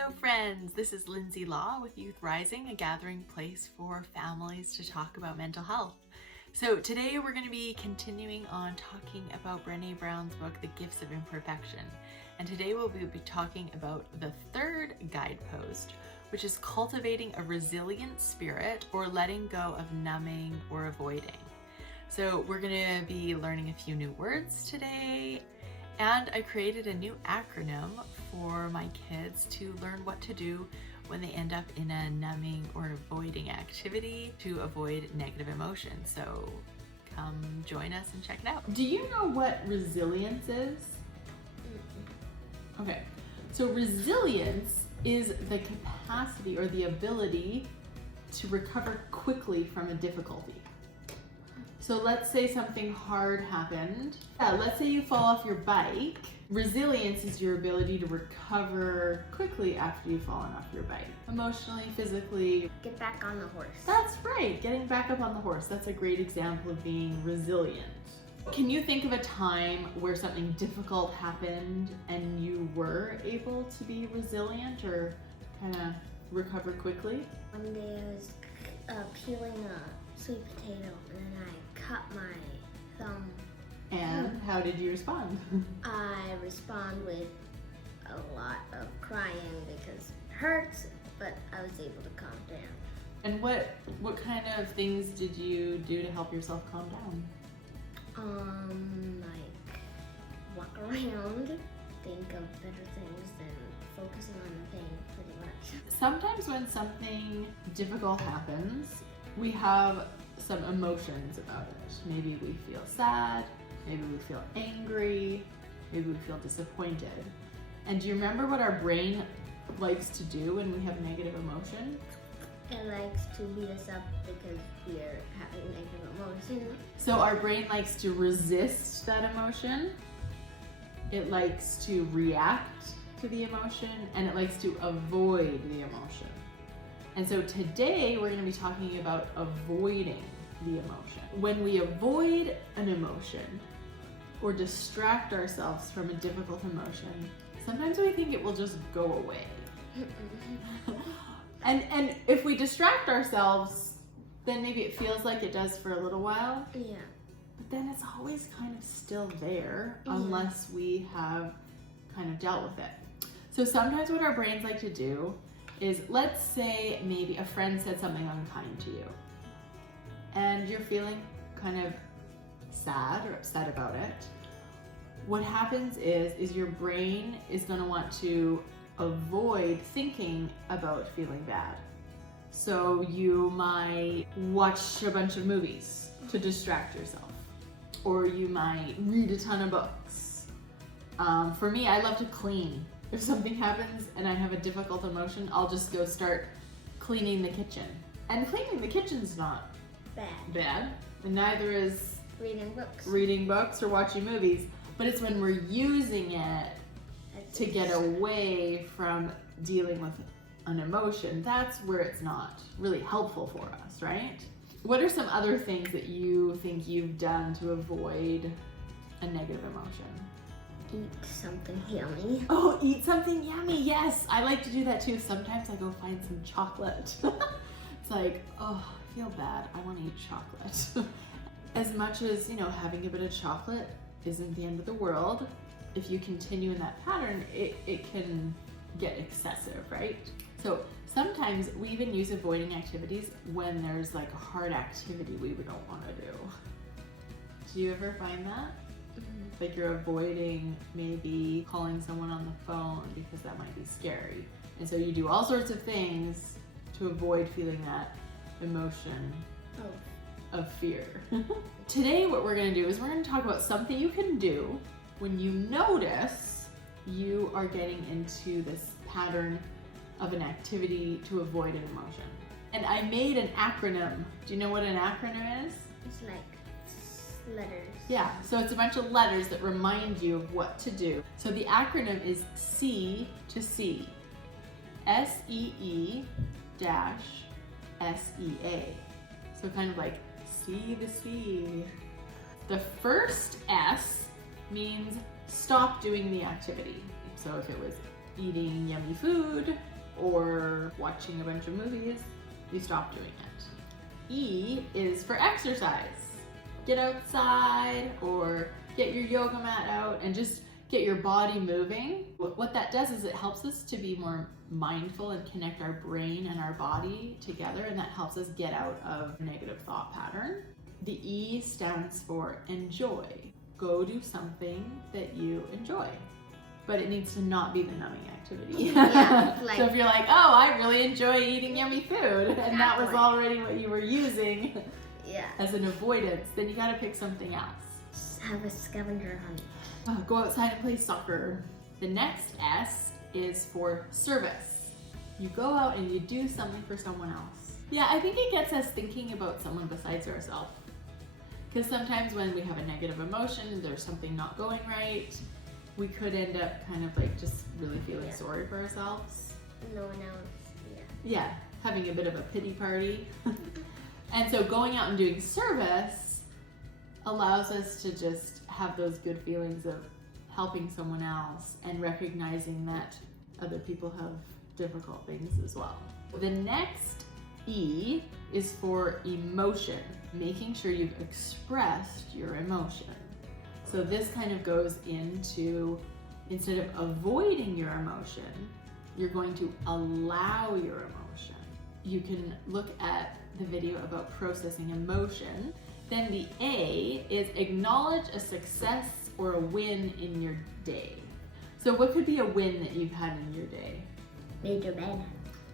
Hello friends, this is Lindsay Law with Youth Rising, a gathering place for families to talk about mental health. So today we're going to be continuing on talking about Brene Brown's book, The Gifts of Imperfection. And today we'll be talking about the third guidepost, which is cultivating a resilient spirit or letting go of numbing or avoiding. So we're going to be learning a few new words today. And I created a new acronym for my kids to learn what to do when they end up in a numbing or avoiding activity to avoid negative emotions. So come join us and check it out. Do you know what resilience is? Okay, so resilience is the capacity or the ability to recover quickly from a difficulty. So let's say something hard happened. Let's say you fall off your bike. Resilience is your ability to recover quickly after you've fallen off your bike. Emotionally, physically. Get back on the horse. That's right, getting back up on the horse. That's a great example of being resilient. Can you think of a time where something difficult happened and you were able to be resilient or kind of recover quickly? One day I was peeling a sweet potato and then I cut my thumb. And how did you respond? I respond with a lot of crying because it hurts, but I was able to calm down. And what kind of things did you do to help yourself calm down? Like walk around, think of better things than focusing on the pain pretty much. Sometimes when something difficult happens, we have some emotions about it. Maybe we feel sad, maybe we feel angry, maybe we feel disappointed. And do you remember what our brain likes to do when we have negative emotion? It likes to beat us up because we're having negative emotion. So our brain likes to resist that emotion. It likes to react to the emotion, and it likes to avoid the emotion. And so today we're going to be talking about avoiding the emotion. When we avoid an emotion or distract ourselves from a difficult emotion, sometimes we think it will just go away. And if we distract ourselves, then maybe it feels like it does for a little while. Yeah. But then it's always kind of still there unless we have kind of dealt with it. So sometimes what our brains like to do is, let's say maybe a friend said something unkind to you and you're feeling kind of sad or upset about it. What happens is your brain is going to want to avoid thinking about feeling bad. So you might watch a bunch of movies to distract yourself, or you might read a ton of books. For me, I love to clean. If something happens and I have a difficult emotion, I'll just go start cleaning the kitchen. And cleaning the kitchen's not bad, and neither is reading books or watching movies, but it's when we're using it to get away from dealing with an emotion, that's where it's not really helpful for us, right? What are some other things that you think you've done to avoid a negative emotion? Eat something yummy. Oh, eat something yummy, yes. I like to do that too. Sometimes I go find some chocolate. It's like, oh, I feel bad. I want to eat chocolate. As much as, having a bit of chocolate isn't the end of the world, if you continue in that pattern, it can get excessive, right? So sometimes we even use avoiding activities when there's like a hard activity we don't want to do. Do you ever find that? Like you're avoiding maybe calling someone on the phone because that might be scary. And so you do all sorts of things to avoid feeling that emotion of fear. Today what we're going to do is we're going to talk about something you can do when you notice you are getting into this pattern of an activity to avoid an emotion. And I made an acronym. Do you know what an acronym is? It's like letters. Yeah, so it's a bunch of letters that remind you of what to do. So the acronym is C to C. SEE-SEA. So kind of like see the sea. The first S means stop doing the activity. So if it was eating yummy food or watching a bunch of movies, you stop doing it. E is for exercise. Get outside or get your yoga mat out and just get your body moving. What that does is it helps us to be more mindful and connect our brain and our body together, and that helps us get out of a negative thought pattern. The E stands for enjoy. Go do something that you enjoy, but it needs to not be the numbing activity. Yeah, So if you're like, oh, I really enjoy eating yummy food, and that was already what you were using as an avoidance, then you gotta pick something else. Just have a scavenger hunt. Go outside and play soccer. The next S is for service. You go out and you do something for someone else. Yeah, I think it gets us thinking about someone besides ourselves. Because sometimes when we have a negative emotion, there's something not going right, we could end up kind of like just really feeling sorry for ourselves. No one else, Yeah, having a bit of a pity party. And so going out and doing service allows us to just have those good feelings of helping someone else and recognizing that other people have difficult things as well. The next E is for emotion, making sure you've expressed your emotion. So this kind of goes into, instead of avoiding your emotion, you're going to allow your emotion. You can look at the video about processing emotion. Then the A is acknowledge a success or a win in your day. So what could be a win that you've had in your day? Made your bed.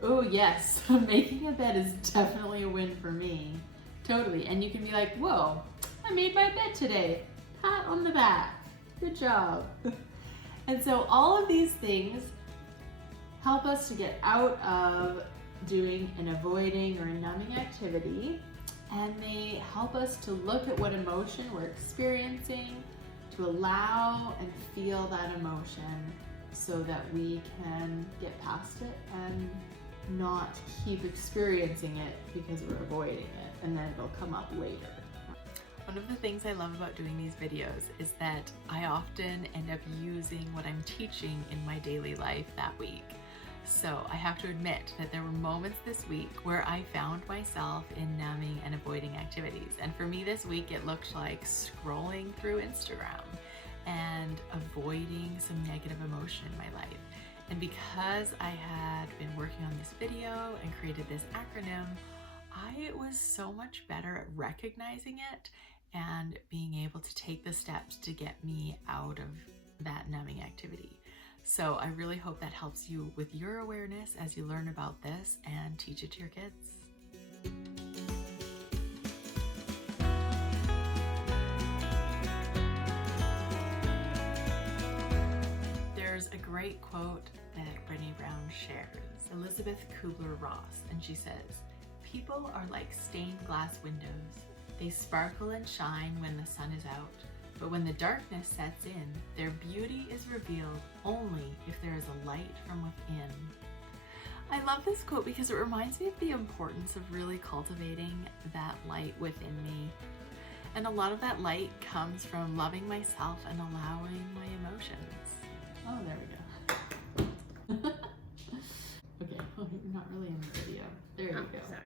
Oh yes, making a bed is definitely a win for me. Totally, and you can be like, whoa, I made my bed today. Pat on the back, good job. And so all of these things help us to get out of doing an avoiding or a numbing activity, and they help us to look at what emotion we're experiencing, to allow and feel that emotion so that we can get past it and not keep experiencing it because we're avoiding it, and then it'll come up later. One of the things I love about doing these videos is that I often end up using what I'm teaching in my daily life that week. So I have to admit that there were moments this week where I found myself in numbing and avoiding activities. And for me this week, it looked like scrolling through Instagram and avoiding some negative emotion in my life. And because I had been working on this video and created this acronym, I was so much better at recognizing it and being able to take the steps to get me out of that numbing activity. So I really hope that helps you with your awareness as you learn about this and teach it to your kids. There's a great quote that Brene Brown shares, Elizabeth Kubler-Ross, and she says, "People are like stained glass windows. They sparkle and shine when the sun is out. But when the darkness sets in, their beauty is revealed only if there is a light from within." I love this quote because it reminds me of the importance of really cultivating that light within me. And a lot of that light comes from loving myself and allowing my emotions. Oh, there we go. Okay, oh, you're not really in the video. There you go.